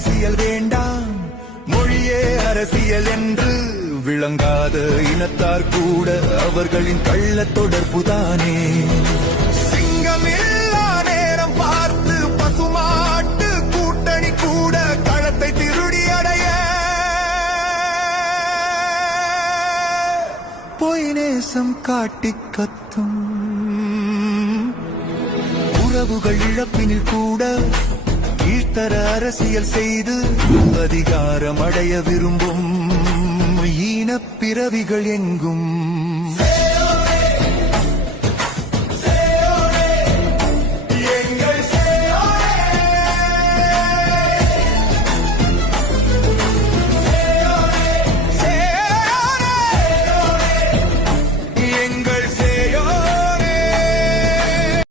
அரசியல் வேண்டாம், மொழியே அரசியல் என்று விளங்காத இனத்தார் கூட அவர்களின் கள்ள தொடர்புதானே. சிங்கமில்லா நேரம் பார்த்து பசுமாட்டு கூட்டணி கூட களத்தை திருடி அடைய பொய் நேசம் காட்டி கத்தும். உறவுகள் இழப்பினில் கூட கீழ்த்தர அரசியல் செய்து அதிகாரம் அடைய விரும்பும் ஈனப் பிறவிகள் எங்கும்